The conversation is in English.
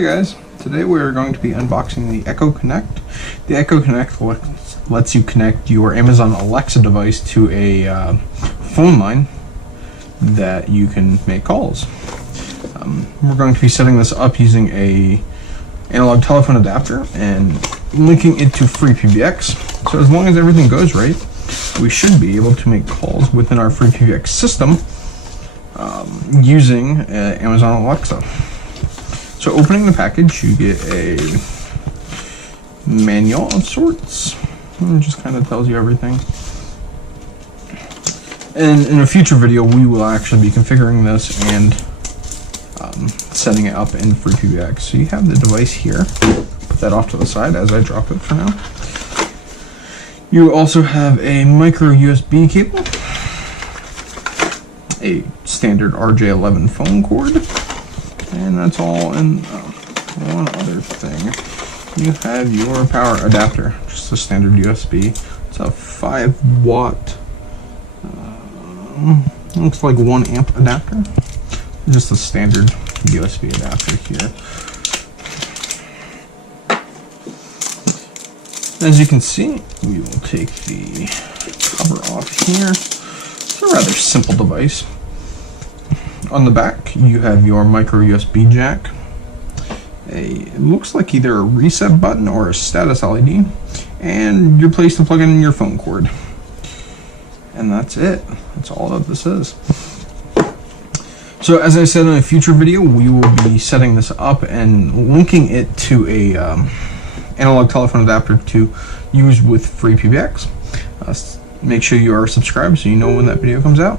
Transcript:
Hi guys, today we are going to be unboxing the Echo Connect. The Echo Connect lets you connect your Amazon Alexa device to a phone line that you can make calls. We're going to be setting this up using a analog telephone adapter and linking it to FreePBX. So as long as everything goes right, we should be able to make calls within our FreePBX system using Amazon Alexa. So opening the package, you get a manual of sorts. It just kind of tells you everything. And in a future video, we will actually be configuring this and setting it up in FreePBX. So you have the device here. Put that off to the side as I drop it for now. You also have a micro USB cable, a standard RJ11 phone cord, and that's all. And one other thing, you have your power adapter, just a standard USB. It's a 5-watt, looks like 1 amp adapter, just a standard USB adapter here. As you can see, we will take the cover off here. It's a rather simple device. On the back, you have your micro USB jack. It looks like either a reset button or a status LED, and your place to plug in your phone cord. And that's it. That's all that this is. So as I said in a future video, we will be setting this up and linking it to a analog telephone adapter to use with FreePBX. Make sure you are subscribed so you know when that video comes out.